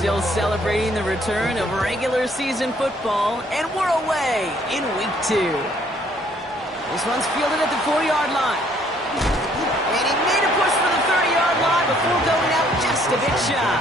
still celebrating the return of regular season football, and we're away in week 2. This one's fielded at the 4-yard line. And he made a push for the 30-yard line before going out just a bit shy.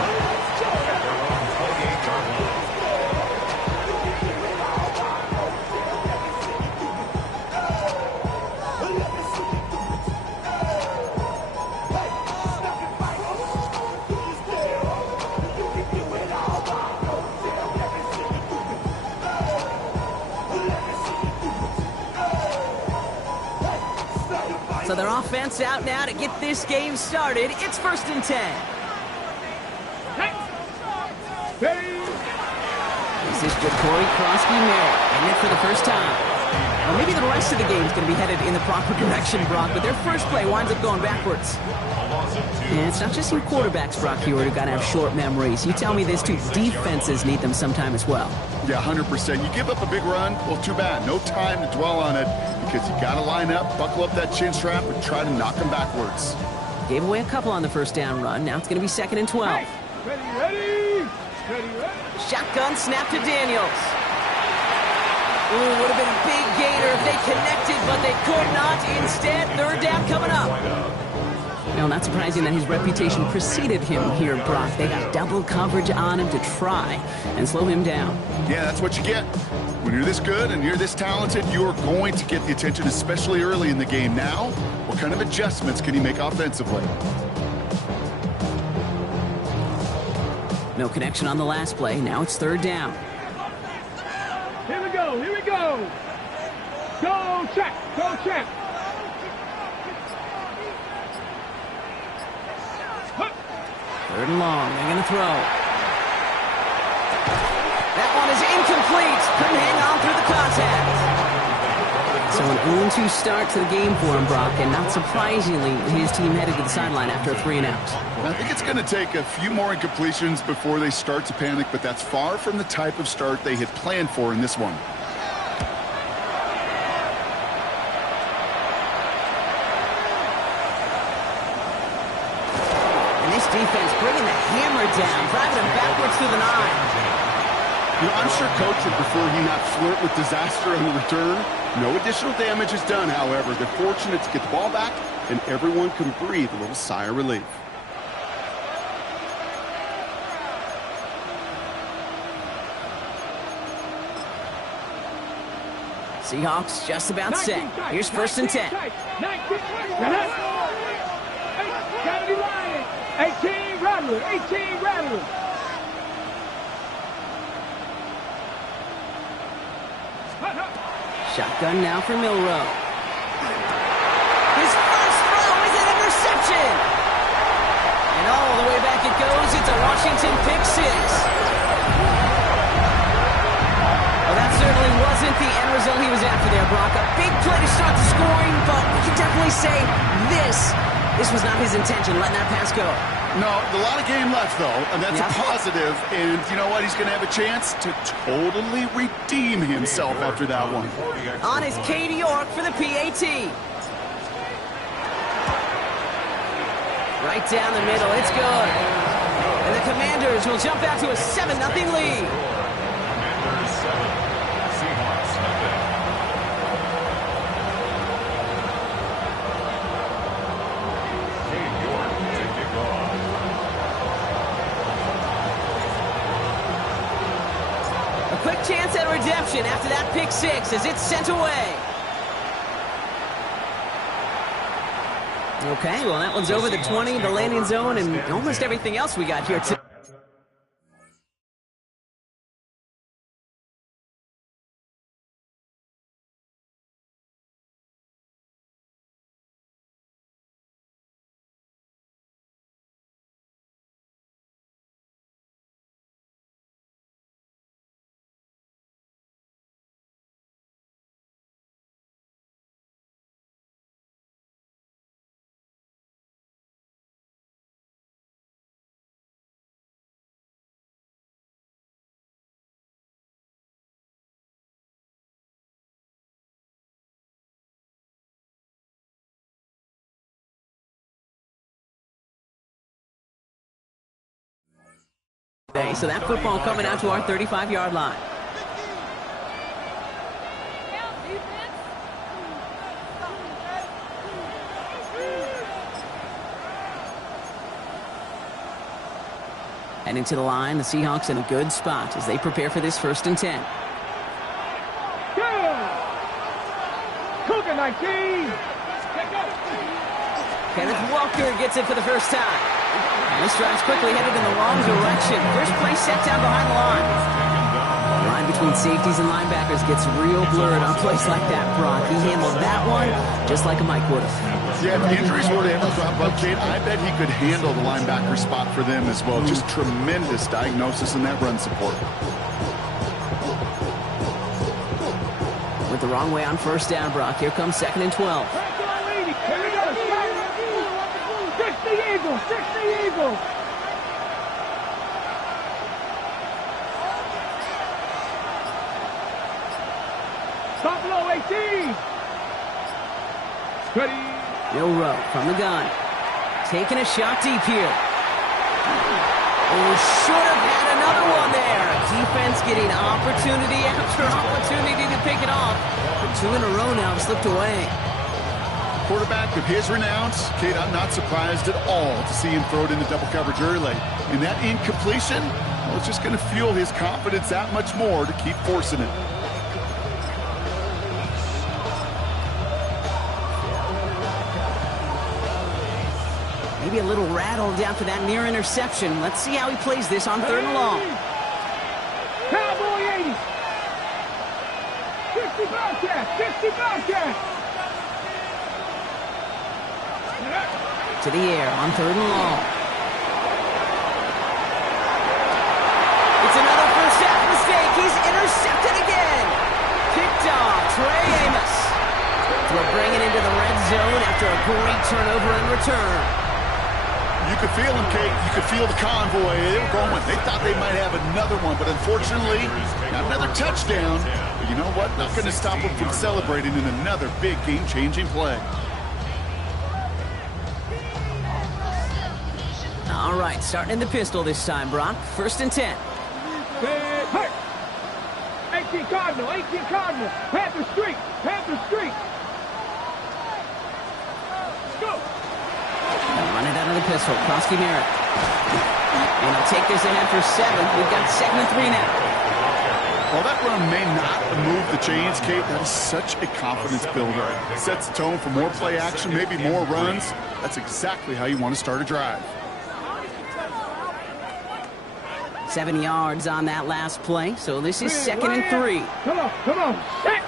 So their offense out now to get this game started. It's 1st and 10. This is Jacory Krosky-Merritt, and it for the first time. Well, maybe the rest of the game is going to be headed in the proper direction, Brock, but their first play winds up going backwards. And it's not just your quarterbacks, Brock, Hewitt, who got to have short memories. You tell me this too, defenses need them sometime as well. Yeah, 100%. You give up a big run, well, too bad. No time to dwell on it because you got to line up, buckle up that chin strap, and try to knock them backwards. Gave away a couple on the first down run. Now it's going to be 2nd and 12. Ready. Shotgun snap to Daniels. Ooh, would have been a big gainer if they connected, but they could not. Instead, 3rd down coming up. Well, not surprising that his reputation preceded him here, Brock. They got double coverage on him to try and slow him down. Yeah, that's what you get. When you're this good and you're this talented, you're going to get the attention, especially early in the game. Now, what kind of adjustments can he make offensively? No connection on the last play. Now it's 3rd down. Here we go. Go check. 3rd and long. They're going to throw. That one is incomplete. Couldn't hang on through the contact. So an 0-2 start to the game for him, Brock, and not surprisingly, his team headed to the sideline after a 3-and-out. I think it's going to take a few more incompletions before they start to panic, but that's far from the type of start they had planned for in this one. And this defense bringing the hammer down, driving him backwards through the 9. You know, I'm sure Coach would prefer he not flirt with disaster on the return. No additional damage is done, however. They're fortunate to get the ball back, and everyone can breathe a little sigh of relief. Seahawks just about set. Here's 1st and 10. 18 Rattler. Shotgun now for Milrow. His first throw is an interception. And all the way back it goes. It's a Washington pick 6. Well, that certainly wasn't the end result he was after there, Brock. A big play to start the scoring, but we can definitely say this was not his intention, letting that pass go. No, a lot of game left, though, and that's a positive. And you know what? He's going to have a chance to totally redeem himself after that one. On is Cade York for the PAT. Right down the middle. It's good. And the Commanders will jump out to a 7-0 lead. Quick chance at redemption after that pick 6 as it's sent away. Okay, well, that one's over the 20, the landing zone, and almost everything else we got here today. Okay, so that football coming out to our 35-yard line. And into the line, the Seahawks in a good spot as they prepare for this 1st and 10. Cougar 19. Kenneth Walker gets it for the first time. And this drive's quickly headed in the wrong direction. First play set down behind the line. The line between safeties and linebackers gets real blurred on plays like that, Brock. He handled that one just like a Mike would have. Yeah, if injuries were to ever crop up, Kate, I bet he could handle the linebacker spot for them as well. Just tremendous diagnosis in that run support. With the wrong way on 1st down, Brock. Here comes 2nd and 12. Fix the Eagles! Fix the Eagles! Buffalo 18! Ready? Bill Rowe from the gun. Taking a shot deep here. Oh, should have had another one there. Defense getting opportunity after opportunity to pick it off. But 2 in a row now have slipped away. Quarterback of his renown, Kate, I'm not surprised at all to see him throw it into double coverage early. And that incompletion, well, it's just going to fuel his confidence that much more to keep forcing it. Maybe a little rattled after that near interception. Let's see how he plays this on 3rd and long. Cowboy 80! 50 Bobcat! 50 Bobcat! To the air on 3rd and long. It's another first half mistake. He's intercepted again. Picked off Trey Amos. We'll bring it into the red zone after a great turnover and return. You could feel them, Kate. You could feel the convoy. They were going. They thought they might have another one, but unfortunately, not another touchdown. But you know what? Not going to stop them from celebrating in another big game-changing play. All right, starting in the pistol this time, Brock. 1st and 10. 18 Cardinal, 18 Cardinal. Panther Street, Panther Street. Go. Run it out of the pistol. Krosky Merritt. And he'll take this ahead for 7. We've got 2nd and 3 now. While that run may not move the chains, Kate, that is such a confidence builder. It sets the tone for more play action, maybe more runs. That's exactly how you want to start a drive. 7 yards on that last play, so this is 2nd and 3. Come on, come on. Set.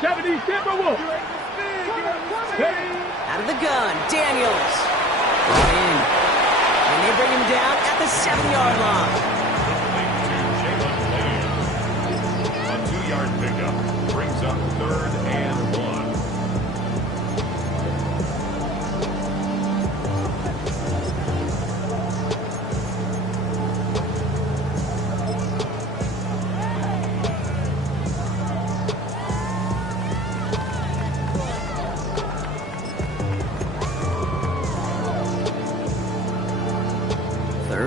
70 Timberwolves. Out of the gun, Daniels. Brought in. And they bring him down at the 7-yard line. A 2-yard pickup brings up 3rd and 1.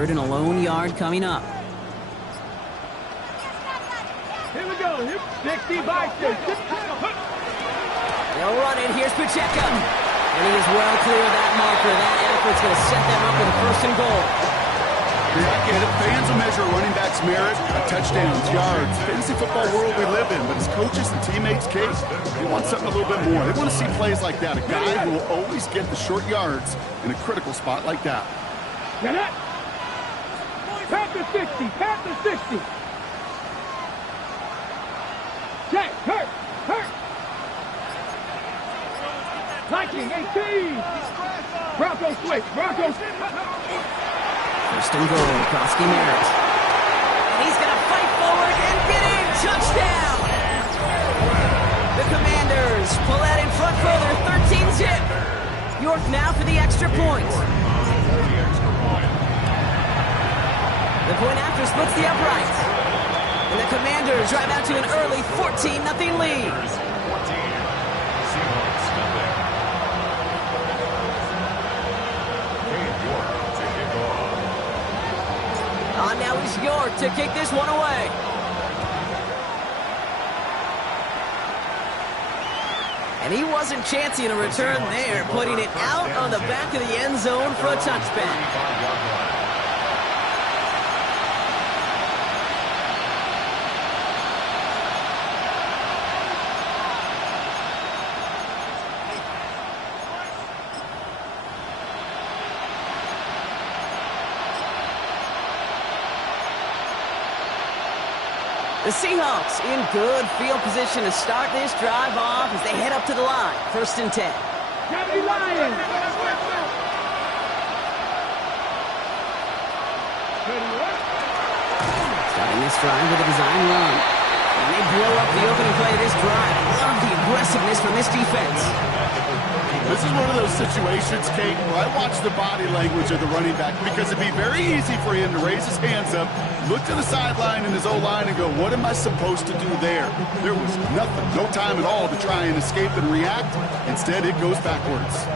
And a lone yard coming up. Here we go. 60 by 6. They'll run it. Here's Pacheco. And he is well clear of that marker. That effort's going to set them up with a 1st and goal. Yeah, I get it. Fans will measure running backs' merit, touchdowns, yards. Fantasy football world we live in, but as coaches and teammates, Kate, they want something a little bit more. They want to see plays like that. A guy who will always get the short yards in a critical spot like that. Get it? Panther 60, Panther 60. Check, hurt. 19, 18. Bronco switch, Bronco. 1st and goal, Krosky Merritt. And he's going to fight forward and get in. Touchdown! The Commanders pull out in front further, 13-zip. York now for the extra point. The point after splits the upright. And the Commanders drive out to an early 14-0 lead. On now is York to kick this one away. And he wasn't chancing a return there, putting it out on the back of the end zone for a touchback. The Seahawks in good field position to start this drive off as they head up to the line. 1st and 10. Johnny Lions. Starting this drive with a design run. And they blow up the opening play of this drive. Love the aggressiveness from this defense. This is one of those situations, Kate, where I watch the body language of the running back because it'd be very easy for him to raise his hands up, look to the sideline in his O-line and go, what am I supposed to do there? There was nothing, no time at all to try and escape and react. Instead, it goes backwards.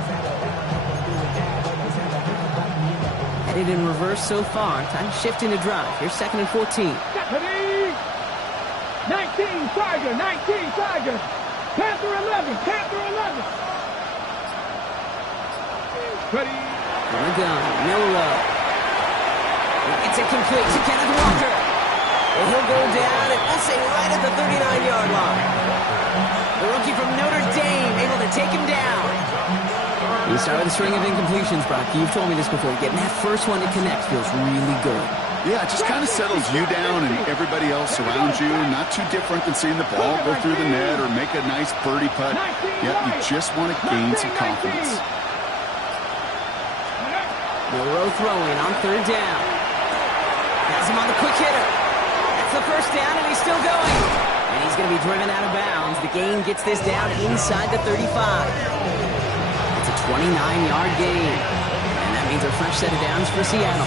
Headed in reverse so far. Time to shift into drive. Here's 2nd and 14. 19 Tiger, 19 Tiger. Panther 11, Panther 11. Ready. From the gun, Miller. It's incomplete to Kenneth Walker. And he'll go down, and we'll say right at the 39-yard line. The rookie from Notre Dame able to take him down. You start with a string of incompletions, Brock. You've told me this before. Getting that first one to connect feels really good. Yeah, it just kind of settles you down and everybody else around you. Not too different than seeing the ball go through the net or make a nice birdie putt. Yeah, you just want to gain some confidence. Milroe throwing on 3rd down. Has him on the quick hitter. That's the 1st down, and he's still going. And he's going to be driven out of bounds. The gain gets this down inside the 35. It's a 29-yard gain. And that means a fresh set of downs for Seattle.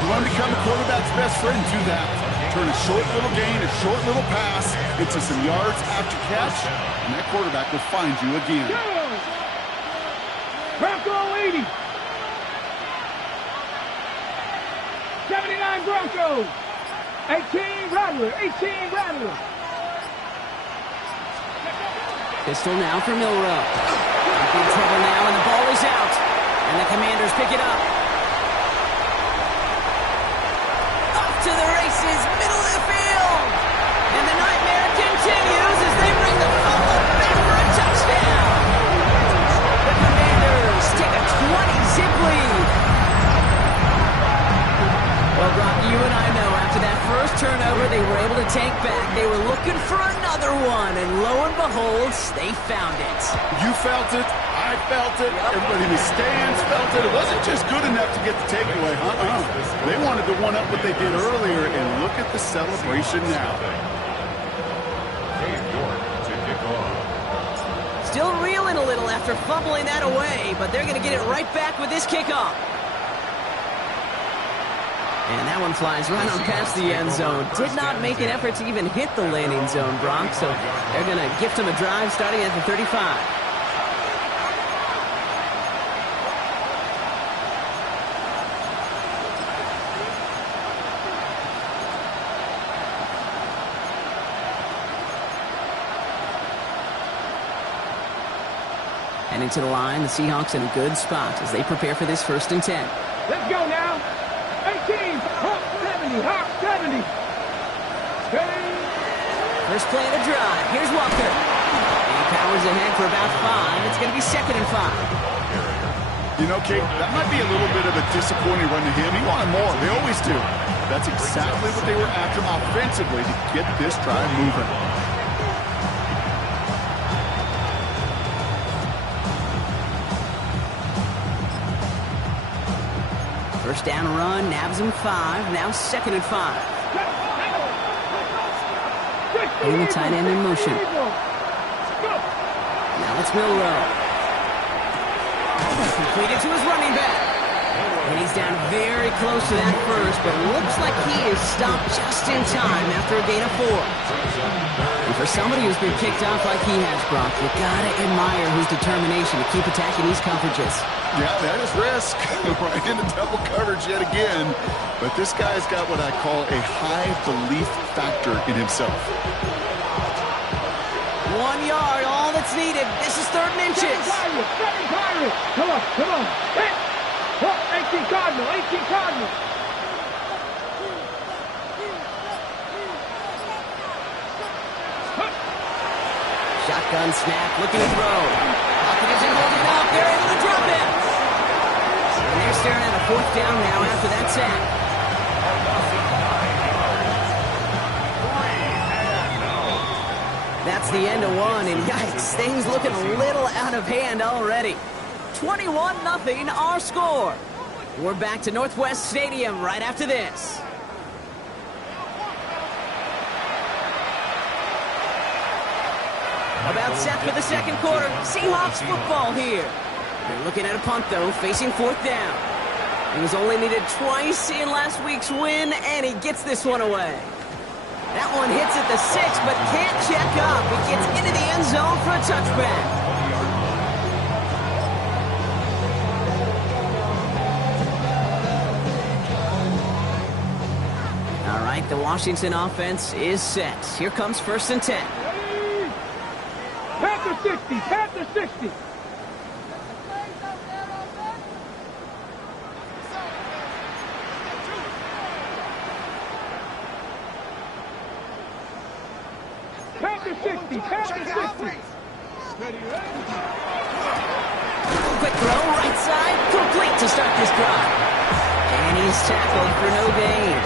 You want to become a quarterback's best friend, do that. Turn a short little gain, a short little pass into some yards after catch, and that quarterback will find you again. Bronco 80. 79 Broncos. 18 Rattler, 18 Rattler. Pistol now for Milroe. In trouble now, and the ball is out. And the Commanders pick it up. Off to the races, middle of the field. And the nightmare continues as they bring the fumble back for a touchdown. The Commanders take a 20-zip lead. Well, Brock, you and I know after that first turnover they were able to take back. They were looking for another one, and lo and behold, they found it. You felt it. I felt it. Everybody in the stands felt it. It wasn't just good enough to get the takeaway. They wanted to one-up what they did earlier, and look at the celebration now. Still reeling a little after fumbling that away, but they're going to get it right back with this kickoff. And that one flies right on past the end zone. Did not make an effort to even hit the landing zone, Brock. So they're going to gift him a drive starting at the 35. And into the line, the Seahawks in a good spot as they prepare for this 1st and 10. Let's go now. 18, Hawk 70, Hawk 70. First play of the drive. Here's Walker. And he powers ahead for about 5. It's going to be 2nd and 5. You know, Kate, that might be a little bit of a disappointing run to him. He wanted more. They always do. That's exactly what they were after offensively to get this drive moving. First down run, nabs him 5. Now 2nd and 5. Putting the tight end in motion. Now it's Milroe. Completed to his running back. And he's down very close to that first, but looks like he is stopped just in time after a gain of 4. And for somebody who's been kicked off like he has, Brock, you gotta admire his determination to keep attacking these coverages. Yeah, that is risk. Right into double coverage yet again. But this guy's got what I call a high belief factor in himself. 1 yard, all that's needed. This is 3rd and inches. Come on, come on. Hit. Oh, 18 Cardinal, 18 Cardinal. Shotgun snap, looking to throw. Pocket isn't holding up. They're able to drop him. And they're staring at a 4th down now after that sack. That's the end of 1, and yikes, things looking a little out of hand already. 21-0 our score. We're back to Northwest Stadium right after this. About set for the 2nd quarter. Seahawks football here. They're looking at a punt, though, facing 4th down. He was only needed twice in last week's win, and he gets this one away. That one hits at the 6, but can't check up. It gets into the end zone for a touchback. All right, the Washington offense is set. Here comes 1st and 10. Panther 60, Panther 60. Panther 60, Panther 60. Quick throw, right side, complete to start this drive. And he's tackled for no gain.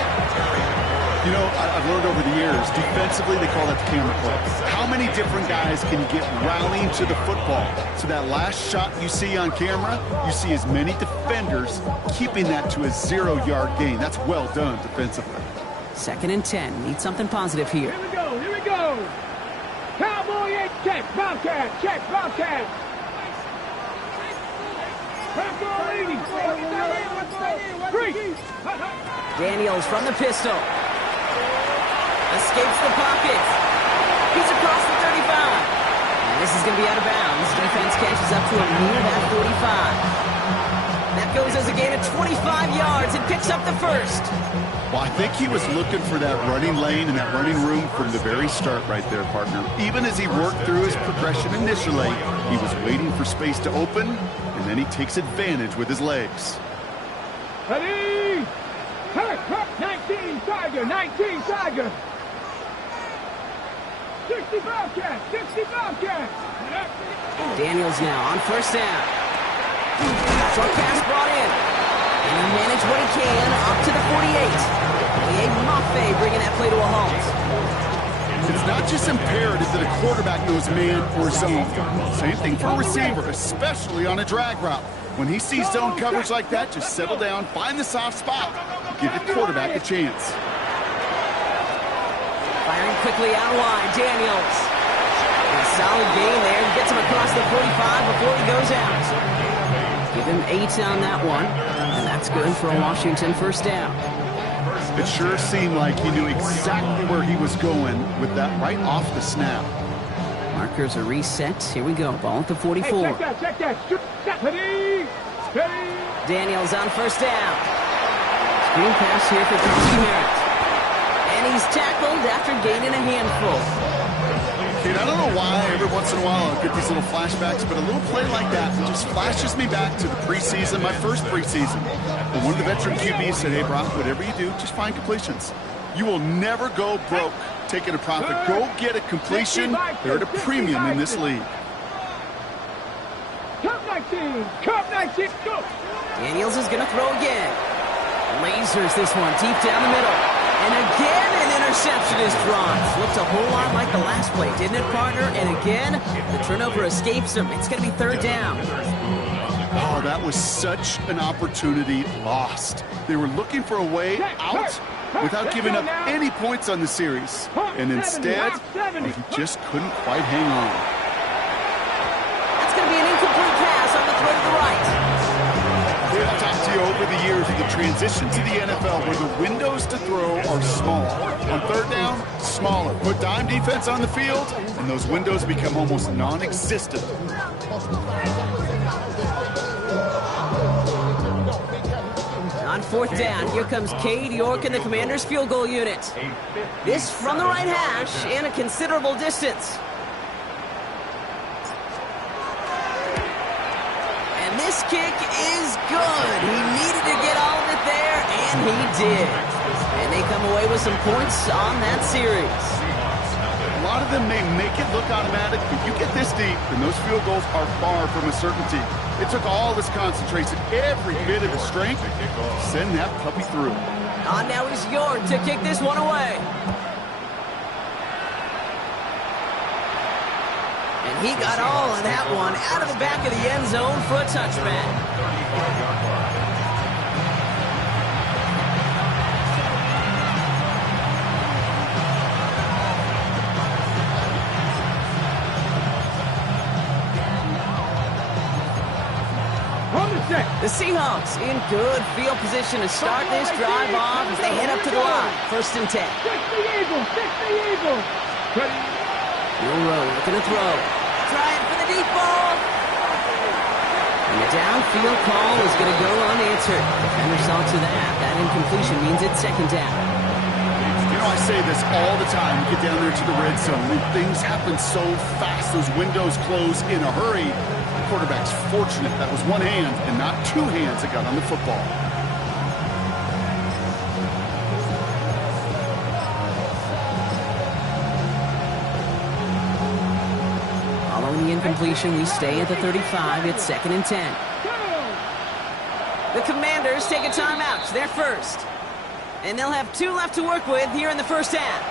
You know, I've learned over the years, defensively, they call that the camera play. How many different guys can you get rallying to the football? So that last shot you see on camera, you see as many defenders keeping that to a 0-yard gain. That's well done defensively. 2nd and 10. Need something positive here. Here we go, here we go. Cowboy 8, check, Bobcat, check, Bobcat. Daniels from the pistol. Escapes the pocket. He's across the 35. And this is going to be out of bounds. Defense catches up to him near that 45. That goes as a gain of 25 yards and picks up the 1st. Well, I think he was looking for that running lane and that running room from the very start right there, partner. Even as he worked through his progression initially, he was waiting for space to open, and then he takes advantage with his legs. Ready? 19 Tiger, 19 Tiger. 60 Bobcat, 60 Bobcat. Daniels now on 1st down. Short pass brought in. And he managed what he can up to the 48. Mafe bringing that play to a halt. It's not just imperative that a quarterback knows man or zone. Same thing for a receiver, especially on a drag route. When he sees zone coverage like that, just settle down, find the soft spot, give the quarterback a chance. Firing quickly out wide, Daniels. And a solid gain there. He gets him across the 45 before he goes out. Give him 8 on that one, and that's good for a Washington 1st down. It sure seemed like he knew exactly where he was going with that right off the snap. Markers are reset. Here we go. Ball at the 44. Hey, check that. Steady. Daniels on 1st down. Screen pass here for Merritt. And he's tackled after gaining a handful. Dude, I don't know why every once in a while I'll get these little flashbacks, but a little play like that just flashes me back to the preseason, my first preseason. And one of the veteran QBs said, hey, Brock, whatever you do, just find completions. You will never go broke taking a profit. Go get a completion. They're at a premium in this league. Cup 19, Cup 19, go! Daniels is going to throw again. Lasers this one deep down the middle. And again, an interception is drawn. Looked a whole lot like the last play, didn't it, partner? And again, the turnover escapes him. It's going to be 3rd down. Oh, that was such an opportunity lost. They were looking for a way out without giving up any points on the series. And instead, he just couldn't quite hang on. That's going to be an incomplete pass on the throw to the right. I've talked to you over the years the transition to the NFL where the windows to throw are small. On third down, smaller. Put dime defense on the field, and those windows become almost non-existent. On fourth down, here comes Cade York and the Commanders' field goal unit. This from the right hash and a considerable distance. And this kick is good. He needed to get all of it there, and he did. And they come away with some points on that series. A lot of them may make it look automatic, but you get this deep, and those field goals are far from a certainty. It took all this concentration, every bit of his strength, to send that puppy through. On now is York to kick this one away. And he got all of that one out of the back of the end zone for a touchback. The Seahawks in good field position to start this drive off as they head up to the line. 1st and 10. Fix the Eagles! Fix the Eagles! Milrow looking to throw. Trying for the deep ball. And the downfield call is going to go unanswered. Defender saw to that. That incompletion means it's 2nd down. You know, I say this all the time. You get down there to the red zone, and things happen so fast. Those windows close in a hurry. Quarterback's fortunate that was one hand and not two hands that got on the football. Following the incompletion, we stay at the 35. It's 2nd and 10. The Commanders take a timeout. They're first. And they'll have 2 left to work with here in the first half.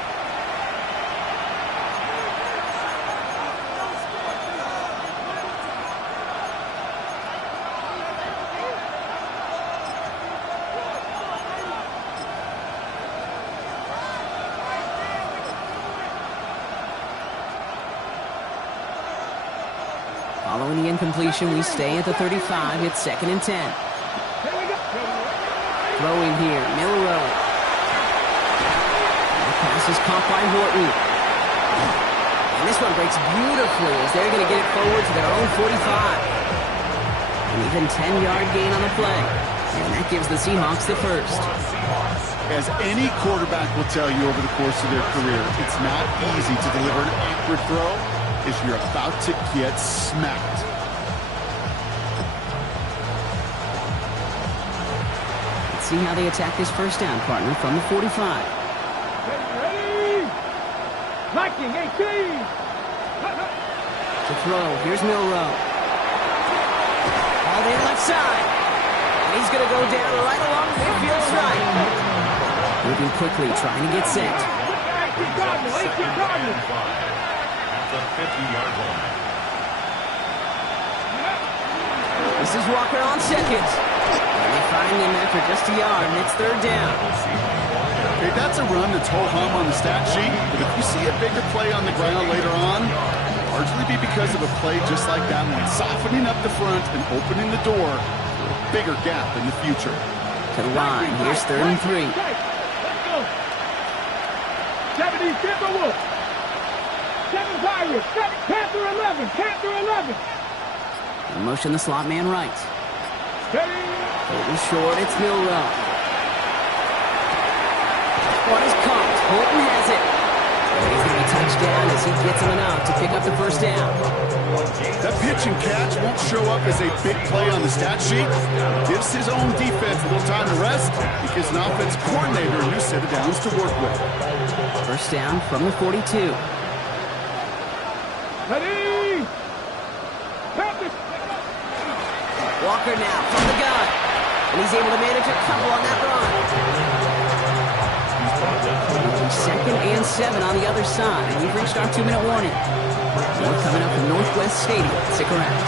Following the incompletion, we stay at the 35. It's 2nd and 10. Throwing here, Milrow. The pass is caught by Horton. And this one breaks beautifully as they're going to get it forward to their own 45. An even 10-yard gain on the play. And that gives the Seahawks the first. As any quarterback will tell you over the course of their career, it's not easy to deliver an accurate throw if you're about to get smacked. Let's see how they attack this first down, partner, from the 45. Ready! Liking 18! To throw, here's Milrow. All in left side. And he's going to go down right along midfield stripe. Moving quickly, trying to get set. 18 Cardinals! The 50-yard line. This is Walker on second. And they find him after just a yard, and it's 3rd down. Okay, that's a run that's ho-hum on the stat sheet, but if you see a bigger play on the ground later on, it'll largely be because of a play just like that one, softening up the front and opening the door for a bigger gap in the future. To the line, here's 3rd and 3. Let's go! 70 Timberwolves! 7 Pirates! Panther 11! Panther 11! In motion, the slot man right. Ready! Horton short, it's Milrow. One is caught. Horton has it. And he's going to be touchdown as he gets him enough to pick up the first down. That pitch and catch won't show up as a big play on the stat sheet. It gives his own defense a little time to rest. He gives an offense coordinator a new set of downs to work with. First down from the 42. Ready! Walker now from the gun. And he's able to manage a couple on that run. 2nd and 7 on the other side. We've reached our 2-minute warning. More coming up from Northwest Stadium. Stick around.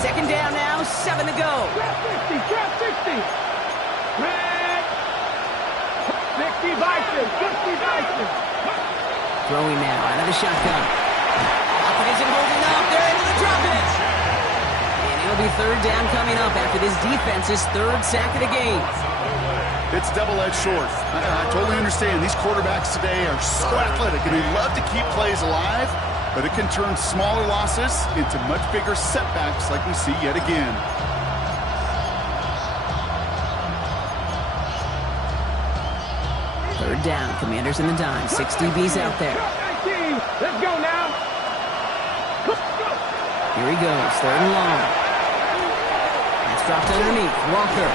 Second down now, 7 to go. Drop 60, drop 60. Red. 60 by Throwing now out of the shotgun. Offense isn't holding up. They're able to drop it. And it'll be third down coming up after this defense's third sack of the game. It's double-edged sword. I totally understand. These quarterbacks today are so athletic, and they love to keep plays alive, but it can turn smaller losses into much bigger setbacks like we see yet again. Third down. Commanders in the dime. 6 DBs out there. Let's go now. Here he goes. Third and long. That's dropped underneath. Walker.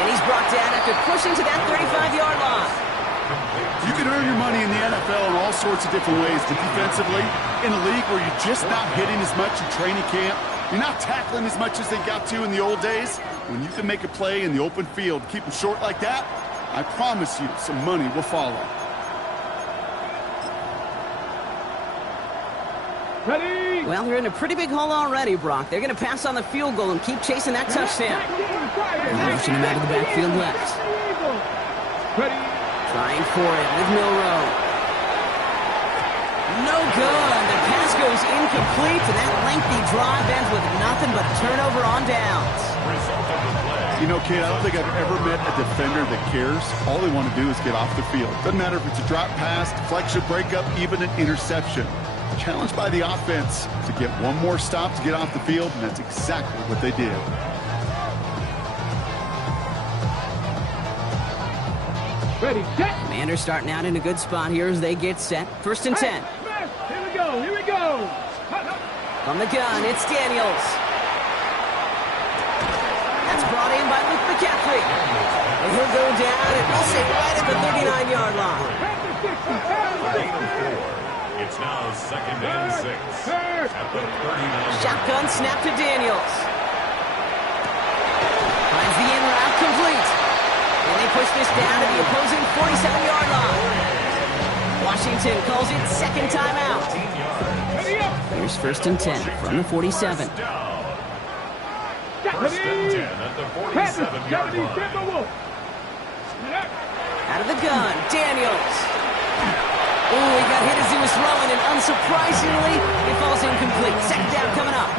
And he's brought down after pushing to that 35-yard line. You can earn your money in the NFL in all sorts of different ways, but defensively, in a league where you're just not hitting as much in training camp, you're not tackling as much as they got to in the old days, when you can make a play in the open field, keep them short like that, I promise you some money will follow. Ready? Well, they're in a pretty big hole already, Brock. They're going to pass on the field goal and keep chasing that touchdown. Motion him out of the backfield left. Ready? Trying for it with Milrow. No good. The pass goes incomplete, and that lengthy drive ends with nothing but turnover on downs. You know, kid, I don't think I've ever met a defender that cares. All they want to do is get off the field. Doesn't matter if it's a drop pass, deflection, breakup, even an interception. Challenged by the offense to get one more stop to get off the field, and that's exactly what they did. Ready, set. Commanders starting out in a good spot here as they get set. First and 10. Here we go, here we go. From the gun, it's Daniels. That's brought in by Luke McCaffrey. And he'll go down and we'll say right at the 39-yard line. It's now second and 6 at the 39. Shotgun snap to Daniels. Finds the in route complete. And they push this down to the opposing 47-yard line. Washington calls it second timeout. Here's first and 10 from the 47. First and 10 at the 47-yard line. Out of the gun, Daniels. Oh, he got hit as he was throwing, and unsurprisingly, it falls incomplete. Second down coming up.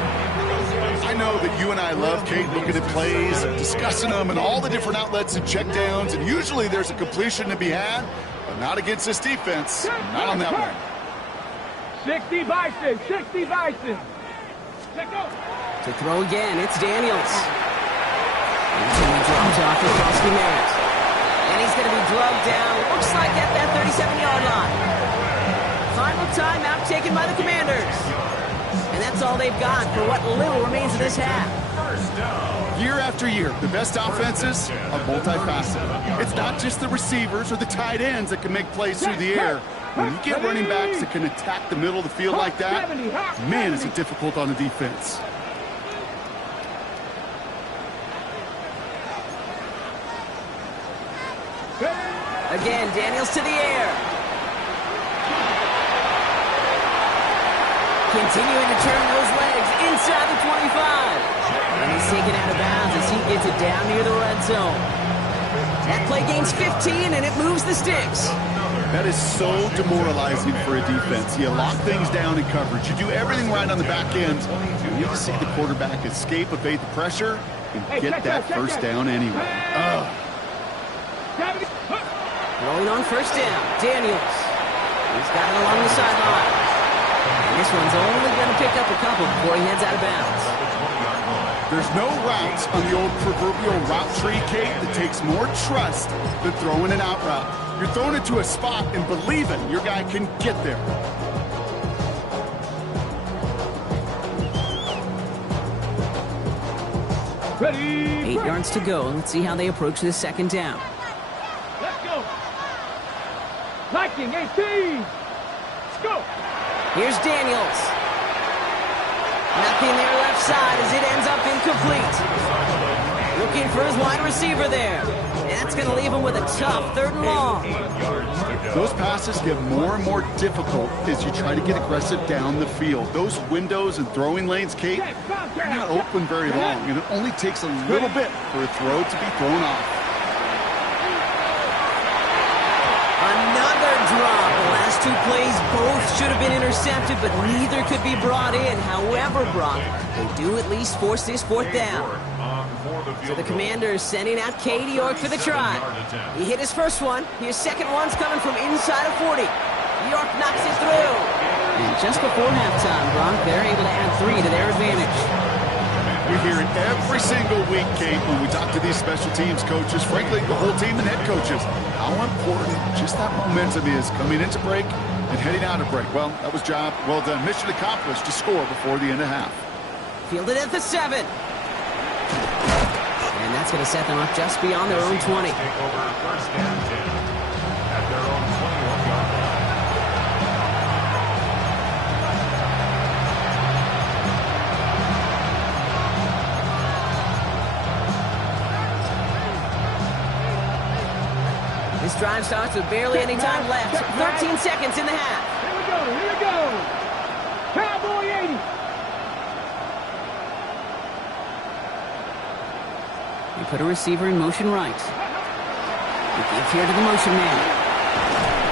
I know that you and I love, Kate, looking at plays, discussing them, and all the different outlets and checkdowns, and usually there's a completion to be had, but not against this defense. Not on that one. 60 Bison, 60 Bison. To throw again, it's Daniels. And he drops off to Frosty Merritt. And he's going to be drugged down, looks like at that 37-yard line. Final timeout taken by the Commanders. And that's all they've got for what little remains of this half. Year after year, the best offenses are multifaceted. It's not just the receivers or the tight ends that can make plays through the air. When you get running backs that can attack the middle of the field like that, man, is it difficult on the defense. Again, Daniels to the air. Continuing to turn those legs inside the 25. And he's taken out of bounds as he gets it down near the red zone. That play gains 15, and it moves the sticks. That is so demoralizing for a defense. You lock things down in coverage. You do everything right on the back end. You need to see the quarterback escape, evade the pressure, and get that first down anyway. Rolling on first down, Daniels. He's got it along the sideline. And this one's only going to pick up a couple before he heads out of bounds. There's no routes on the old proverbial route tree, Kate, that takes more trust than throwing an out route. You're throwing it to a spot and believing your guy can get there. Ready. 8 yards to go. Let's see how they approach this second down. Let's go. Liking 18. Let's go. Here's Daniels. Nothing there left side as it ends up incomplete. Looking for his wide receiver there. And that's going to leave him with a tough third and long. Those passes get more and more difficult as you try to get aggressive down the field. Those windows and throwing lanes, Kate, they're not open very long, and it only takes a little bit for a throw to be thrown off. drop. The last two plays both should have been intercepted, but neither could be brought in. However, Brock, they do at least force this fourth down. So the Commanders sending out Katie York for the try. He hit his first one. His second one's coming from inside of 40. York knocks it through. And just before halftime, Brock, they're able to add 3 to their advantage. We hear it every single week, Kate, when we talk to these special teams coaches, frankly, the whole team and head coaches, how important just that momentum is coming into break and heading out of break. Well, that was job well done. Mission accomplished to score before the end of half. Fielded at the 7. And that's going to set them up just beyond their own 20. Take over first and 10 at their own 21-yard line. This drive starts with barely any time left. 13 seconds in the half. Here we go, here we go. Cowboy 80. They put a receiver in motion right. They give here to the motion man.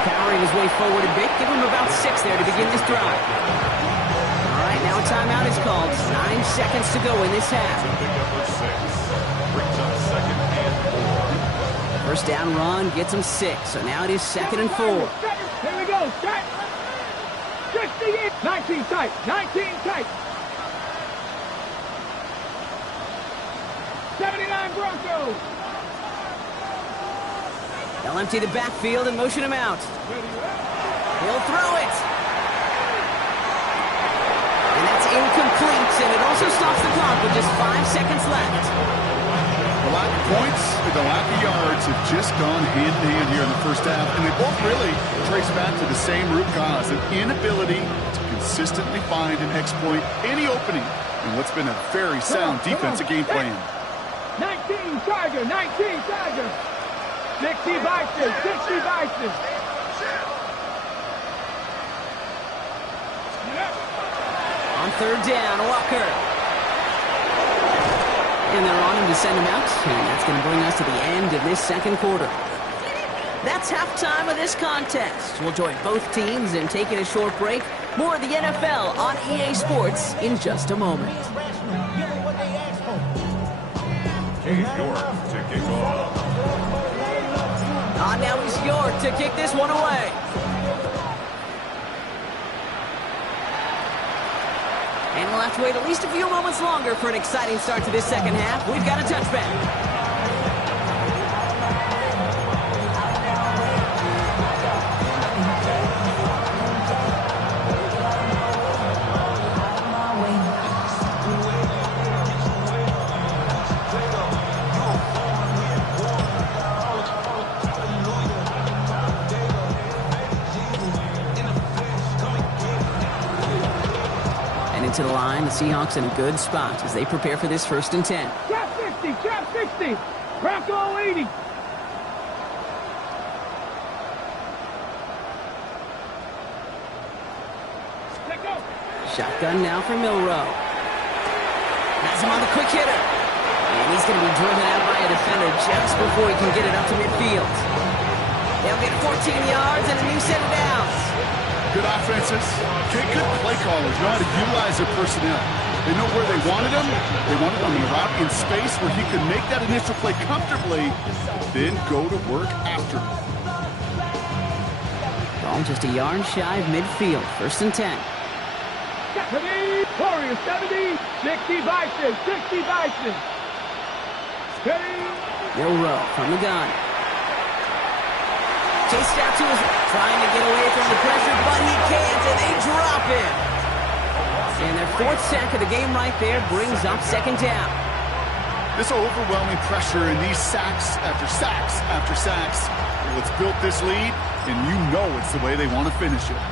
Powering his way forward a bit. Give him about 6 there to begin this drive. All right, now a timeout is called. 9 seconds to go in this half. Pick up 6. Brings up second and 4. First down run gets him 6. So now it is 2nd and 4. Here we go, set. 68. 19 tight, 19 tight. 79 Broncos. They'll empty the backfield and motion him out. He'll throw it. And that's incomplete, and it also stops the clock with just 5 seconds left. The lack of points and the lack of yards have just gone hand in hand here in the first half, and they both really trace back to the same root cause, an inability to consistently find and exploit any opening in what's been a very sound defensive game plan. 19 Tiger, 19 Tiger. 60 Bison, 60 Bison. On third down, Walker. And they're on him to send him out, and that's going to bring us to the end of this second quarter. That's halftime of this contest. We'll join both teams in taking a short break. More of the NFL on EA Sports in just a moment. Kate York to kick off. Now he's York to kick this one away. And we'll have to wait at least a few moments longer for an exciting start to this second half. We've got a touchback. To the line, the Seahawks in a good spot as they prepare for this 1st and 10. Trap 50, trap 60. Bronco 80. Shotgun now for Milrow. Has him on the quick hitter. And he's going to be driven out by a defender just before he can get it up to midfield. They'll get 14 yards and a new set of downs. Good offenses. Good play callers know how to utilize their personnel. They know where they wanted him. They wanted him in a route in space where he could make that initial play comfortably, then go to work after. Ball just a yard shy of midfield. 1st and 10. 70, Warriors 70, 60 Bison, 60 Bison. Milrow from the gun. Chased out to his, trying to get away from the pressure, but he can't, and they drop him. And their 4th sack of the game right there brings up 2nd down. This overwhelming pressure and these sacks after sacks after sacks, well, it's built this lead, and you know it's the way they want to finish it.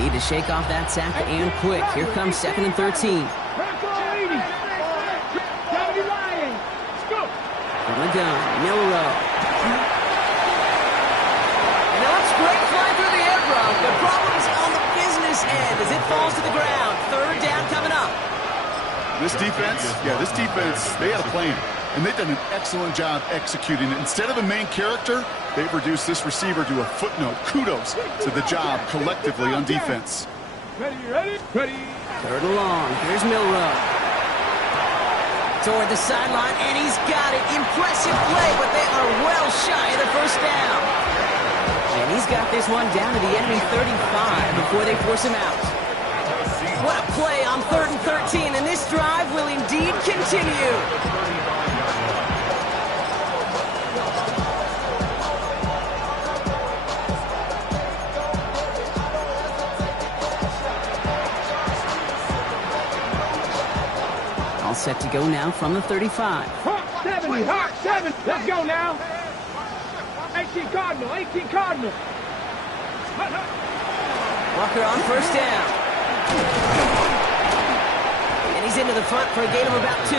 Need to shake off that sack and quick. Here comes 2nd and 13. From the gun, Milrow. And now it's great fly through the air, Brock. The problem's on the business end as it falls to the ground. 3rd down coming up. This defense, they had a plan. And they've done an excellent job executing it. Instead of a main character, they've reduced this receiver to a footnote. Kudos to the job collectively on defense. Ready. 3rd and long. Here's Milrow. Toward the sideline, and he's got it. Impressive play, but they are well shy of the first down. And he's got this one down to the enemy 35 before they force him out. What a play on 3rd and 13, and this drive will indeed continue. All set to go now from the 35. Hawk 70, Hawk 7. Let's go now. 18 Cardinal. Walker on first down. And he's into the front for a gain of about 2.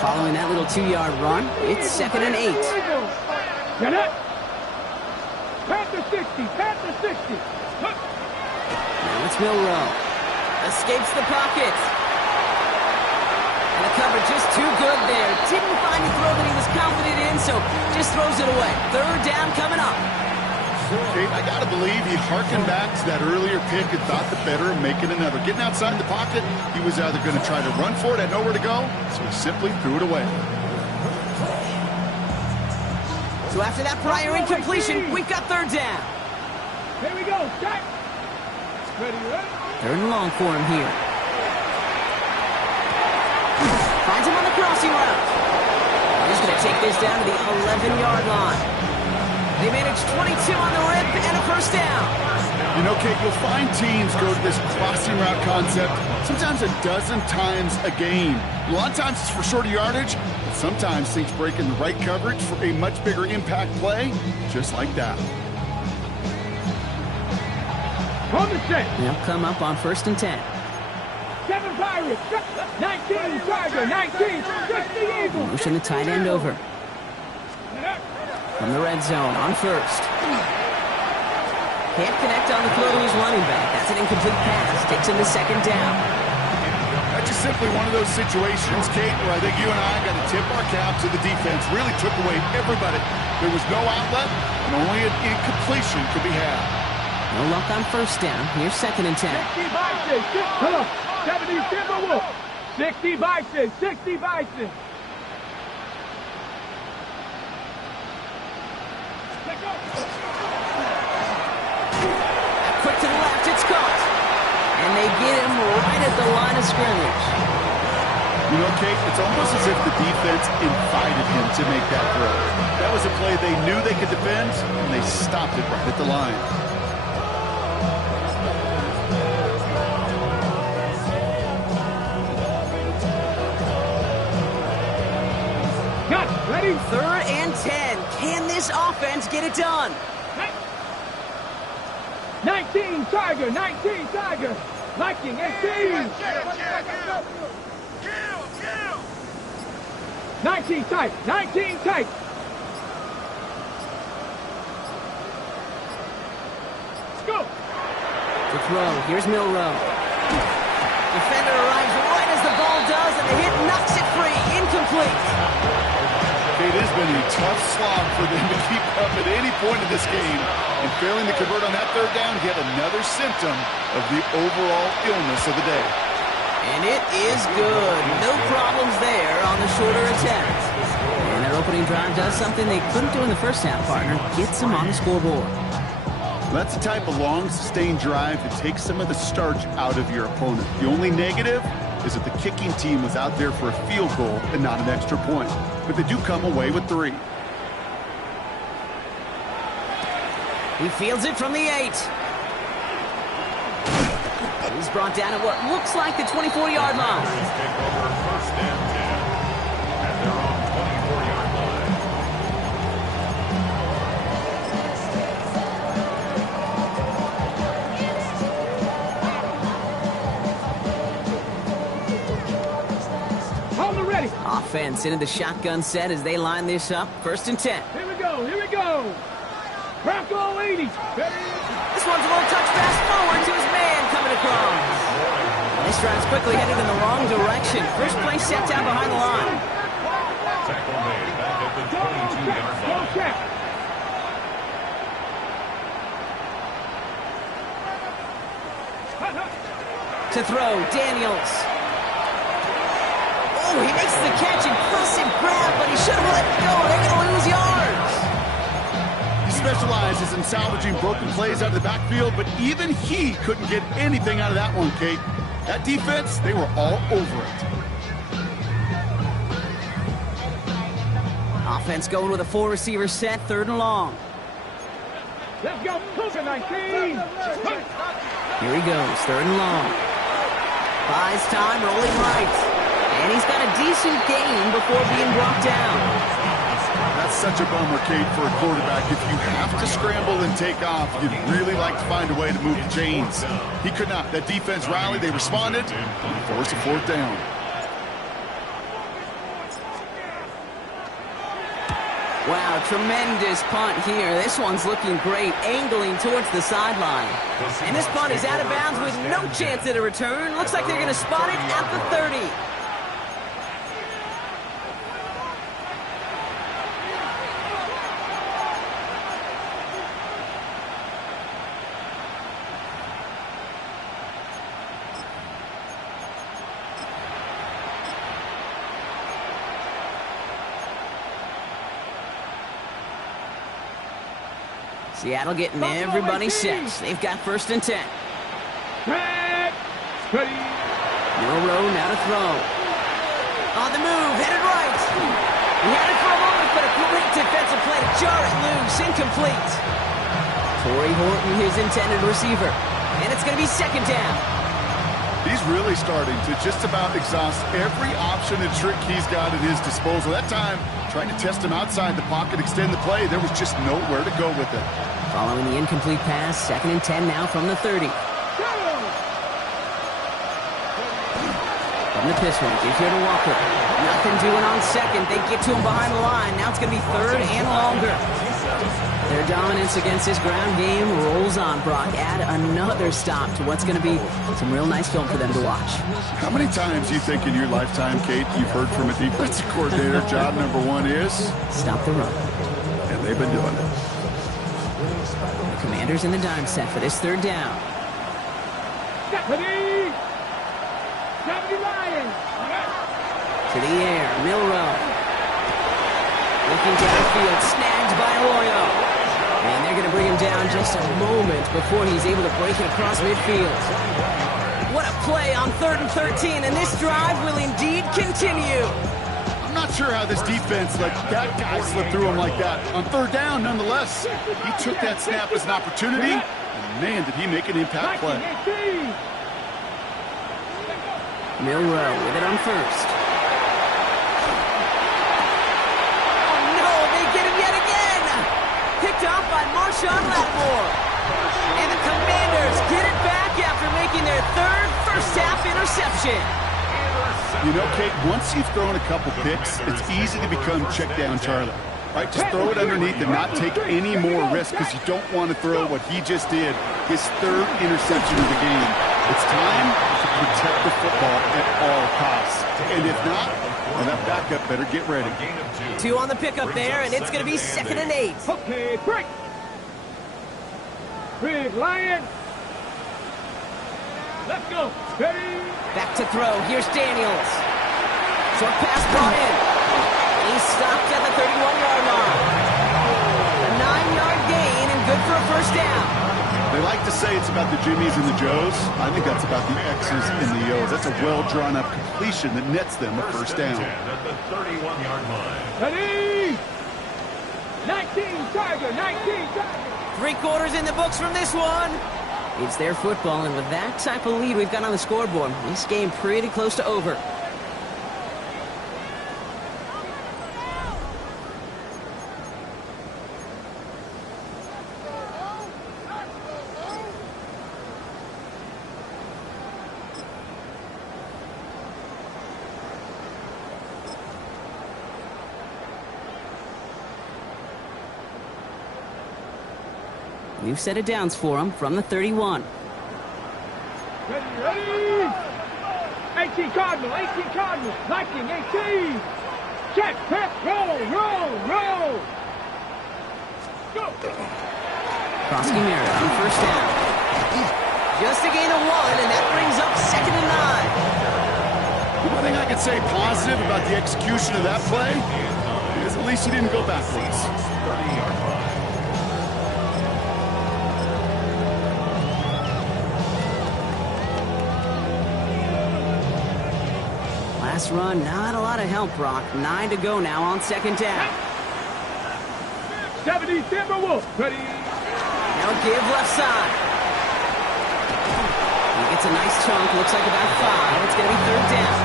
Following that little 2-yard run, it's 2nd and 8. Get it? Panther 60. Now it's Milrow. Escapes the pocket. And the cover just too good there. Didn't find a throw that he was confident in, so just throws it away. 3rd down coming up. Okay, I got to believe he harkened back to that earlier pick and thought the better of making another. Getting outside the pocket, he was either going to try to run for it, had nowhere to go, so he simply threw it away. So after that prior incompletion, we've got 3rd down. Here we go. Start. Ready. 3rd and long for him here. Finds him on the crossing route. He's going to take this down to the 11-yard line. They managed 22 on the rip and a first down. You know, Kate, you'll find teams go to this crossing route concept sometimes a dozen times a game. A lot of times it's for shorter yardage, but sometimes things break in the right coverage for a much bigger impact play, just like that. On the set. They'll come up on 1st and 10. 7 Pirates. 19 Tiger. 19. 60 Eagles. Motion the tight end over. From the red zone on 1st. Can't connect on the throw to his running back. That's an incomplete pass. Takes him to 2nd down. That's just simply one of those situations, Kate, where I think you and I got to tip our cap to the defense. Really took away everybody. There was no outlet, and only an incompletion could be had. No luck on 1st down. Here's 2nd and 10. 60 Bison. 70 Timberwolves. 60 Bison. 60 Bison. Quick to the left, it's caught. And they get him right at the line of scrimmage. You know, Kate, it's almost as if the defense invited him to make that throw. That was a play they knew they could defend, and they stopped it right at the line. Ready? 3rd and 10. Can this offense get it done? 19 Tiger. 19 Tiger. Viking 18. 19 tight. 19 tight. Let's go. To throw. Here's Milrow. Defender arrives right as the ball does, and the hit knocks it free. Incomplete. It has been a tough slog for them to keep up at any point in this game. And failing to convert on that 3rd down, yet another symptom of the overall illness of the day. And it is good. No problems there on the shorter attempt. And their opening drive does something they couldn't do in the first half, partner. Gets them on the scoreboard. That's the type of long, sustained drive that takes some of the starch out of your opponent. The only negative is that the kicking team was out there for a field goal and not an extra point. But they do come away with 3. He fields it from the 8. He's brought down at what looks like the 24-yard line. Take over 1st and 10. And they're on 24-yard line. Offense into the shotgun set as they line this up. 1st and 10. Here we go, here we go. Bronco 80. This one's a little touch pass forward to his man coming across. This drive's quickly headed in the wrong direction. First play set down behind the line. Tackle made back at the 22-yard line. Check. To throw, Daniels. Oh, he makes the catch. Impressive grab, but he should have let it go. They're going to lose yards. He specializes in salvaging broken plays out of the backfield, but even he couldn't get anything out of that one, Kate. That defense, they were all over it. Offense going with a 4-receiver set, 3rd and long. Let's go, Cougar 19. Here he goes, 3rd and long. Buys time, rolling right. And he's got a decent gain before being brought down. That's such a bummer, Kate, for a quarterback. If you have to scramble and take off, you'd really like to find a way to move the chains. He could not. That defense rallied, they responded, and forced a 4th down. Wow, tremendous punt here. This one's looking great, angling towards the sideline. And this punt is out of bounds with no chance at a return. Looks like they're going to spot it at the 30. Seattle getting everybody set. They've got 1st and 10. Ready. Milrow now to throw. On the move, headed right. He had it for a moment, but a great defensive play to jar it loose, incomplete. Torrey Horton, his intended receiver. And it's going to be 2nd down. He's really starting to just about exhaust every option and trick he's got at his disposal. That time, trying to test him outside the pocket, extend the play, there was just nowhere to go with it. Following the incomplete pass, 2nd and 10 now from the 30. From the pistol, gives here to Walker. Nothing doing on 2nd. They get to him behind the line. Now it's going to be 3rd and longer. Their dominance against this ground game rolls on, Brock. Add another stop to what's going to be some real nice film for them to watch. How many times do you think in your lifetime, Kate, you've heard from a defensive coordinator, job number 1 is? Stop the run. And they've been doing it. The Commanders in the dime set for this 3rd down. Deputy Lions. To the air, Milrow. Looking downfield, snagged by Arroyo. And they're going to bring him down just a moment before he's able to break it across midfield. What a play on 3rd and 13, and this drive will indeed continue. I'm not sure how this defense let that guy slip through him like that. On 3rd down, nonetheless, he took that snap as an opportunity, and man, did he make an impact play. Milrow with it on 1st. Oh no, they get him yet again! Picked off by Marshawn Lattimore. And the Commanders get it back after making their 3rd first-half interception. You know, Kate, once you've thrown a couple picks, it's easy to become check down Charlie. Right? Just throw it underneath and not take any more risk because you don't want to throw what he just did, his 3rd interception of the game. It's time to protect the football at all costs. And if not, well, that backup better get ready. 2 on the pickup there, and it's going to be 2nd and 8. Okay, break. Big Lion. Let's go. Ready. Back to throw. Here's Daniels. Short pass brought in. He's stopped at the 31-yard line. A 9-yard gain and good for a 1st down. They like to say it's about the Jimmies and the Joes. I think that's about the X's and the O's. That's a well-drawn-up completion that nets them a 1st down. At the 31-yard line. Ready. 19 Tiger, 19 Tiger. 3 quarters in the books from this one. It's their football, and with that type of lead we've got on the scoreboard, this game pretty close to over. New set of downs for him from the 31. Ready! 18 Cardinal, 18 Cardinal, Viking, 18! Check, pep, roll! Go! Krosky Merritt on first down. Just a gain of 1, and that brings up 2nd and 9. One thing I can say positive about the execution of that play is at least he didn't go backwards. 30-yard line. Last run, not a lot of help, Brock. 9 to go now on 2nd down. 70 Timberwolves, ready? Now give left side. He gets a nice chunk, looks like about 5. It's going to be 3rd down.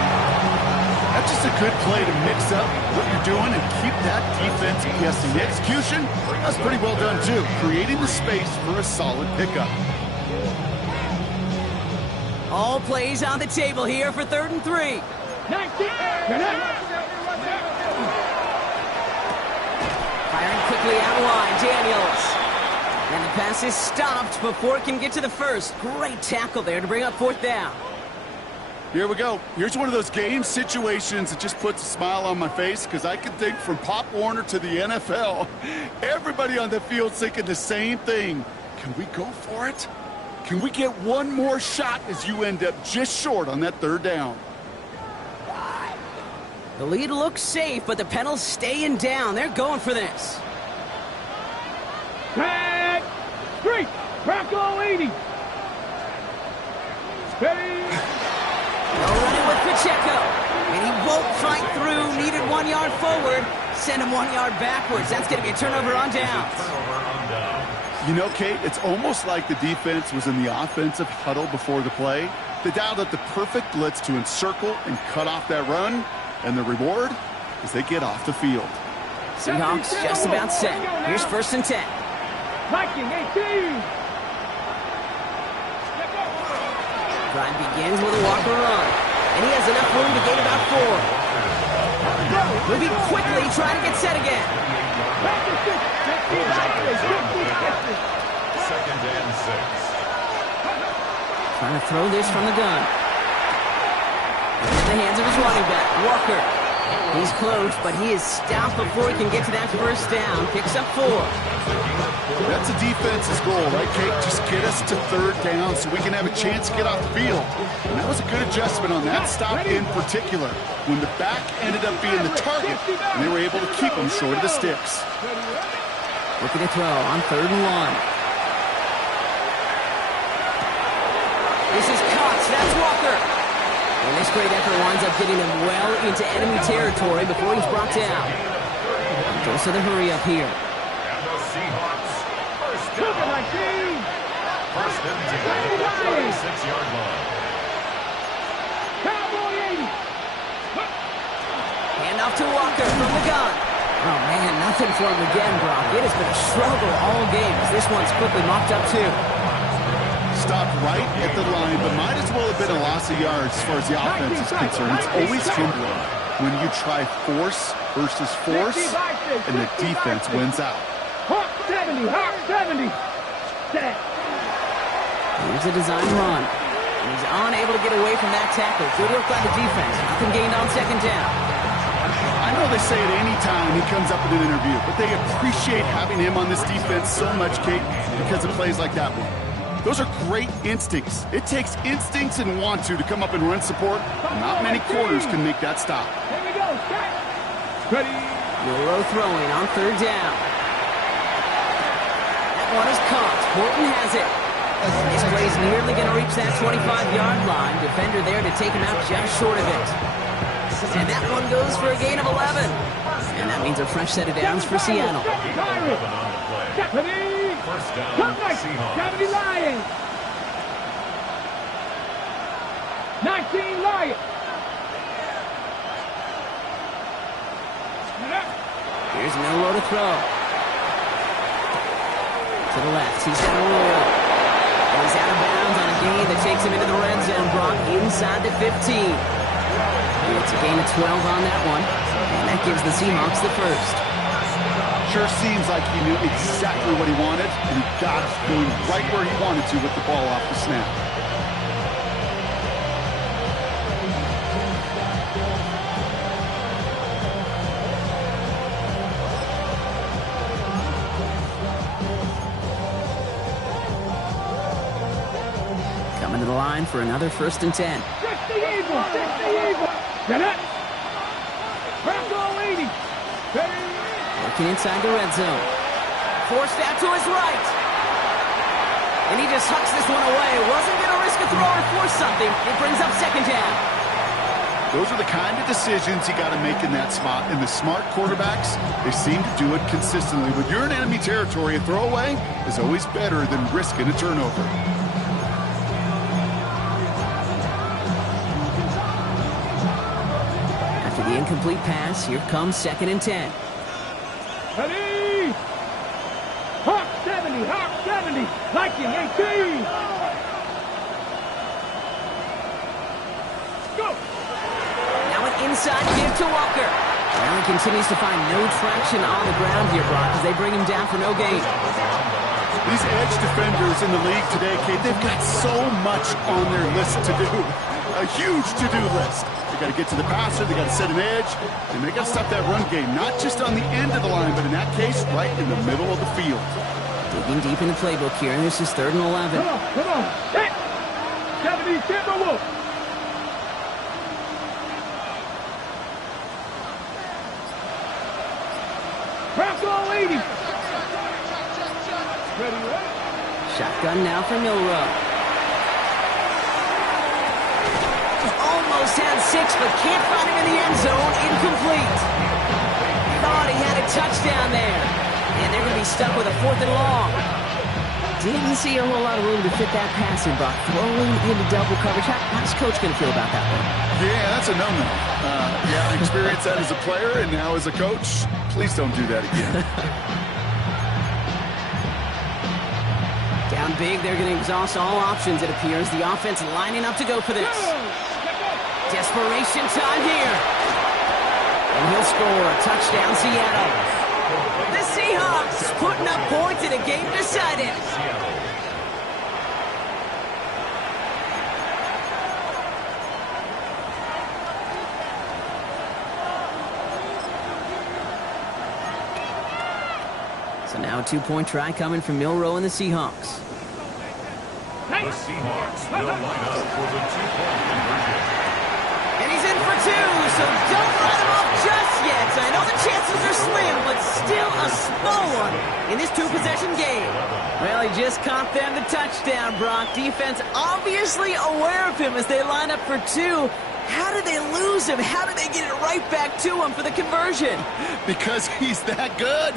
That's just a good play to mix up what you're doing and keep that defense guessing. The execution, that's pretty well done too. Creating the space for a solid pickup. All plays on the table here for 3rd and 3. 19! Firing quickly out wide, Daniels. And the pass is stopped before it can get to the first. Great tackle there to bring up 4th down. Here we go. Here's one of those game situations that just puts a smile on my face because I can think from Pop Warner to the NFL, everybody on the field's thinking the same thing. Can we go for it? Can we get one more shot as you end up just short on that 3rd down? The lead looks safe, but the Penals staying down. They're going for this. Tag! 3! Bronco 80! Ready? No running with Pacheco. And he won't fight through. Needed 1 yard forward. Send him 1 yard backwards. That's going to be a turnover on downs. You know, Kate, it's almost like the defense was in the offensive huddle before the play. They dialed up the perfect blitz to encircle and cut off that run. And the reward is they get off the field. Seahawks just about set. Here's 1st and 10. Viking 18! Drive begins with a Walker run. And he has enough room to gain about 4. Moving quickly, trying to get set again. 2nd and 6. Trying to throw this from the gun. Into the hands of his running back, Walker. He's close, but he is stopped before he can get to that 1st down. Picks up 4. That's the defense's goal, right, Kate? Just get us to 3rd down so we can have a chance to get off the field. And that was a good adjustment on that stop in particular, when the back ended up being the target, and they were able to keep him short of the sticks. Looking to throw on 3rd and 1. This is Cox. That's Walker. And this great effort winds up getting him well into enemy territory before he's brought down. Goes to the hurry up here. And the Seahawks, 1st down. 1st and 10 at the 26-yard line. Cowboy 80! Hand off to Walker from the gun. Oh, man, nothing for him again, Brock. It has been a struggle all game as this one's quickly mopped up, too. Stopped right at the line, but might as well have been a loss of yards as far as the offense is concerned. It's always humbling when you try force versus force, and the defense wins out. Hawk 70! Hawk 70! Set! Here's a design run. And he's unable to get away from that tackle. Good work by the defense. Nothing gained on 2nd down. I know they say it any time he comes up in an interview, but they appreciate having him on this defense so much, Kate, because of plays like that one. Those are great instincts. It takes instincts and want to come up and run support. Not many corners can make that stop. Here we go, set! Ready? Euro throwing on 3rd down. That one is caught. Morton has it. This play's nearly going to reach that 25-yard line. Defender there to take him out just short of it. And that one goes for a gain of 11. And that means a fresh set of downs for Seattle. Ready? 1st down, Seahawks. 70 Lions! 19 Lions! Here's Miller to throw. To the left, he's got a roll. And he's out of bounds on a gain that takes him into the red zone. Brock inside the 15. It's a gain of 12 on that one. And that gives the Seahawks the 1st. sure seems like he knew exactly what he wanted, and he got it going right where he wanted to with the ball off the snap. Coming to the line for another 1st and 10. Fix the evil! Fix the evil! Get it! Press all 80! Working inside the red zone. Forced out to his right. And he just hucks this one away. Wasn't going to risk a throw or force something. It brings up 2nd down. Those are the kind of decisions you got to make in that spot. And the smart quarterbacks, they seem to do it consistently. When you're in enemy territory, a throwaway is always better than risking a turnover. After the incomplete pass, here comes 2nd and 10. Ready! Hawk 70! Hawk 70! Viking 18! Go! Now an inside give to Walker. Well, he continues to find no traction on the ground here, Brock, as they bring him down for no gain. These edge defenders in the league today, Kate, they've got so much on their list to do. A huge to-do list. They got to get to the passer, they got to set an edge, and they got to stop that run game, not just on the end of the line, but in that case, right in the middle of the field. Digging deep in the playbook here, and this is 3rd and 11. Come on, come on! Hit! 70 Timberwolves! Press all 80! Ready, ready? Shotgun now for Milrow. Almost had 6, but can't find him in the end zone. Incomplete. Thought he had a touchdown there. And they're going to be stuck with a 4th and long. Didn't see a whole lot of room to fit that pass in, Brock. Throwing into double coverage. How's Coach going to feel about that one? Yeah, that's a no-no. I experienced that as a player, and now as a coach, please don't do that again. Down big, they're going to exhaust all options, it appears. The offense lining up to go for this. Desperation time here. And he'll score. Touchdown, Seattle. The Seahawks putting up points in a game decided. So now a 2-point try coming from Milrow and the Seahawks. The Seahawks will line up for the 2-point conversion. And he's in for 2, so don't write him off just yet. I know the chances are slim, but still a small one in this 2-possession game. Well, he just caught them the touchdown, Brock. Defense obviously aware of him as they line up for 2. How did they lose him? How did they get it right back to him for the conversion? Because he's that good.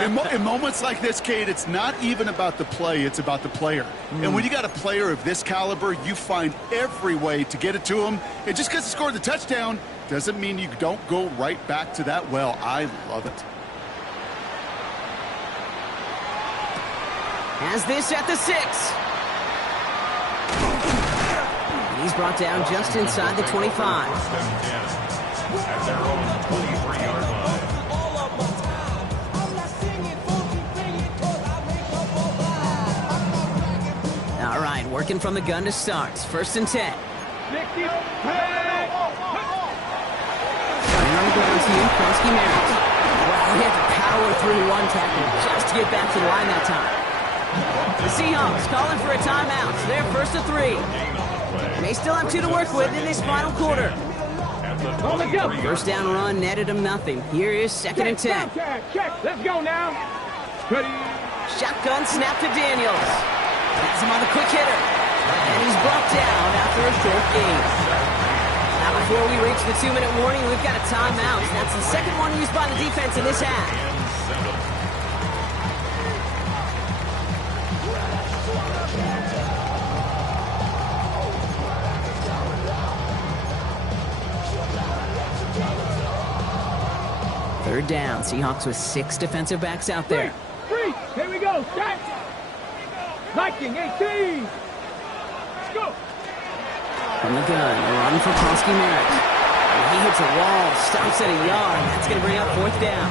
In moments like this, Kate, it's not even about the play, it's about the player. And when you got a player of this caliber, you find every way to get it to him. And just because he scored the touchdown doesn't mean you don't go right back to that well. I love it. Has this at the 6. He's brought down just inside the 25. At their own 23-yard line. All right, working from the gun to start. 1st and 10. Running on the ground here, Kronsky Merritt. Wow, he had to power through one tackle just to get back to the line that time. The Seahawks calling for a timeout. They're 1st and 3. They still have 2 to work with in this final quarter. First down run netted him nothing. Here is 2nd and 10. Check. Let's go now. Ready. Shotgun snap to Daniels. Has him on the quick hitter. And he's brought down after a short gain. Now before we reach the 2-minute warning, we've got a timeout. That's the second one used by the defense in this half. Third down. Seahawks with 6 defensive backs out there. Three. Here we go. Set. Viking 18. Let's go. From the gun, a run for Kronsky Merritt. And he hits a wall, stops at a yard. That's going to bring up 4th down.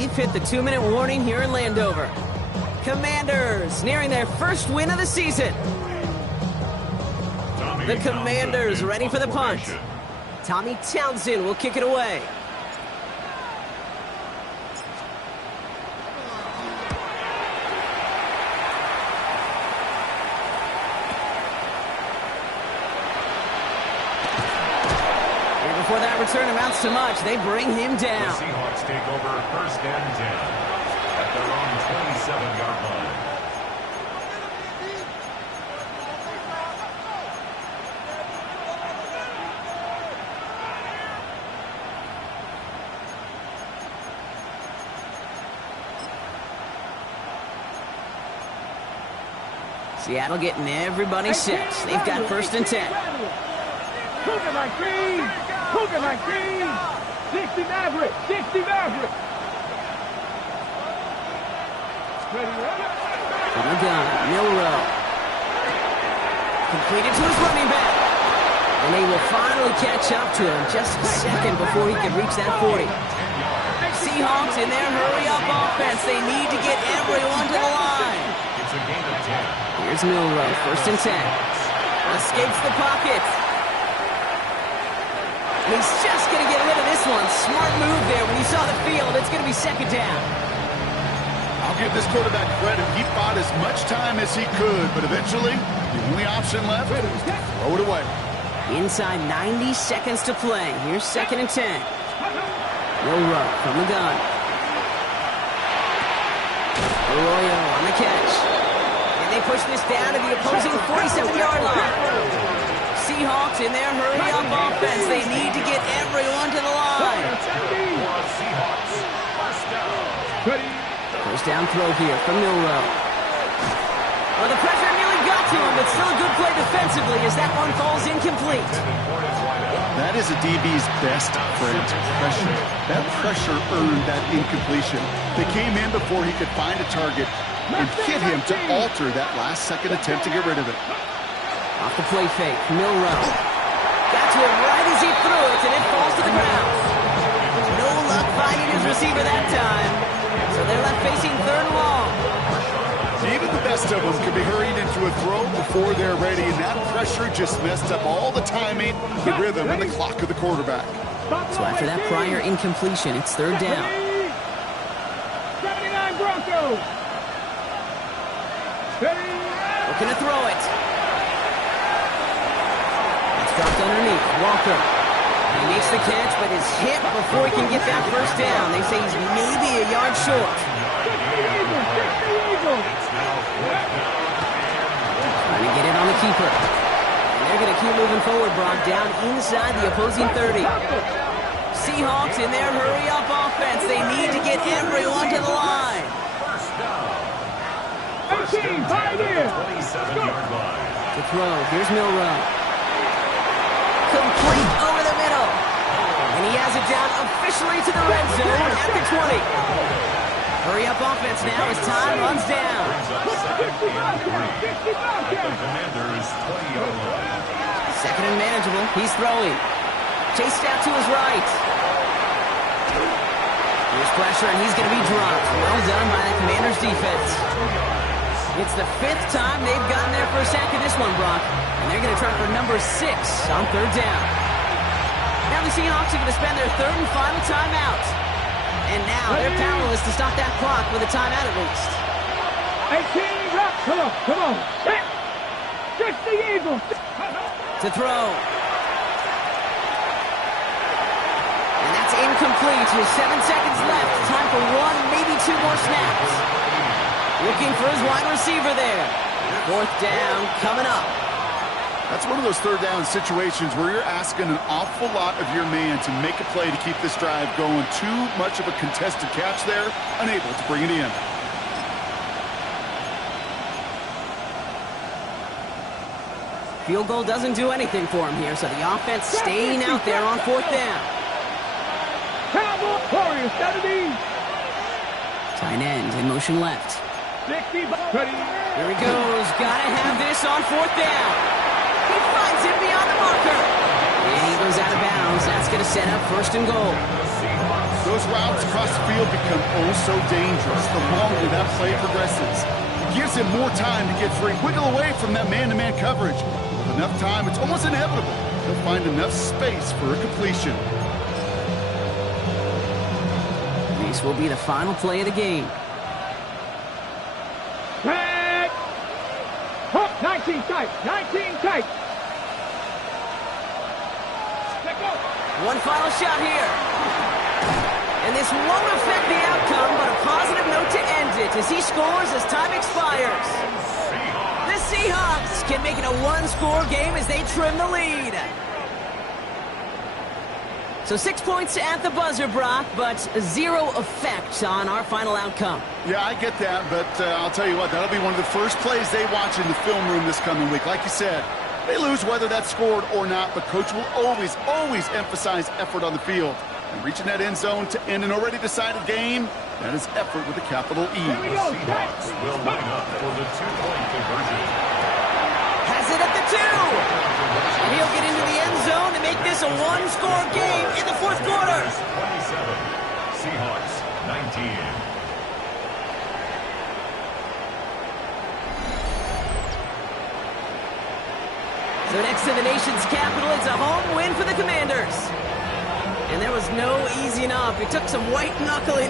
We've hit the 2-minute warning here in Landover. Commanders nearing their first win of the season. The Commanders ready for the punt. Tommy Townsend will kick it away. Before that return amounts to much, they bring him down. The Seahawks take over first and 10 at their own 27-yard line. Seattle getting everybody set. They've got first and 10. Cougar 19! Cougar 19! 60 Maverick! 60 Maverick! From the gun, Milrow. Completed to his running back. And they will finally catch up to him just a second before he can reach that 40. Seahawks in their hurry-up offense. They need to get everyone to the line. It's a gain of 10. Here's Milrow, first and 10. Escapes the pocket. And he's just going to get rid of this one. Smart move there. When you saw the field, it's going to be second down. I'll give this quarterback credit. He fought as much time as he could, but eventually, the only option left was to throw it away. Inside 90 seconds to play. Here's second and 10. Milrow from the gun. Arroyo on the catch. And they push this down to the opposing 47-yard line. Seahawks in their hurry-up offense. They need to get everyone to the line. Seahawks, first down. First down throw here from Milrow. Well, the pressure nearly got to him, but still a good play defensively as that one falls incomplete. That is a DB's best friend, pressure. That pressure earned that incompletion. They came in before he could find a target and hit him to alter that last-second attempt to get rid of it. Off the play fake, Milrow. Got to him right as he threw it, and it falls to the ground. No luck finding his receiver that time. So they're left facing third and long. Even the best of them could be hurried into a throw before they're ready, and that pressure just messed up all the timing, the rhythm, and the clock of the quarterback. So after that prior incompletion, it's third down. 79 Broncos! Looking to throw it. It's dropped underneath. Walker. He makes the catch, but is hit before he can get that first down. They say he's maybe a yard short. Trying to get it on the keeper. And they're going to keep moving forward, Brock, down inside the opposing 30. Seahawks in their hurry-up offense. They need to get everyone to the line. First down. 27-yard line. To throw. Here's Milrow. Complete over the middle. And he has it down officially to the red zone at the 20. Hurry-up offense now as time runs down. Commanders 20-yard line. Second and manageable. He's throwing. Chased out to his right. Here's pressure, and he's going to be dropped. Well done by the Commanders' defense. It's the 5th time they've gotten there for a sack in this one, Brock. And they're going to try for number 6 on third down. Now the Seahawks are going to spend their third and final timeout. And now they're powerless to stop that clock with a timeout at least. 18, up. Come on. Catch the Eagles. To throw. And that's incomplete. With 7 seconds left. Time for 1, maybe 2 more snaps. Looking for his wide receiver there. Fourth down coming up. That's one of those third down situations where you're asking an awful lot of your man to make a play to keep this drive going. Too much of a contested catch there, unable to bring it in. Field goal doesn't do anything for him here, so the offense staying out there on fourth down. Cowboy Warriors, 70. Tight end in motion left. 60, ready. Here he goes. Gotta have this on fourth down. He finds it beyond the marker. And he goes out of bounds. That's going to set up first and goal. Those routes across the field become oh so dangerous the longer that play progresses. It gives him more time to get free, wiggle away from that man-to-man coverage. With enough time, it's almost inevitable. He'll find enough space for a completion. This will be the final play of the game. Set. Hook, 19 tight, 19 tight. Let go. One final shot here. And this won't affect the outcome, but a positive note to end it as he scores as time expires. The Seahawks can make it a one-score game as they trim the lead. So 6 points at the buzzer, Brock, but 0 effect on our final outcome. Yeah, I get that, but I'll tell you what, that'll be one of the first plays they watch in the film room this coming week. Like you said, they lose whether that's scored or not, but Coach will always, always emphasize effort on the field. And reaching that end zone to end an already decided game, that is effort with a capital E. The Seahawks will line up for the two-point conversion. Has it at the 2. And he'll get into the end zone to make this a one-score game in the fourth quarter. 27, Seahawks 19. So next to the nation's capital, it's a home win for the Commanders. And there was no easing up. It took some white knuckling.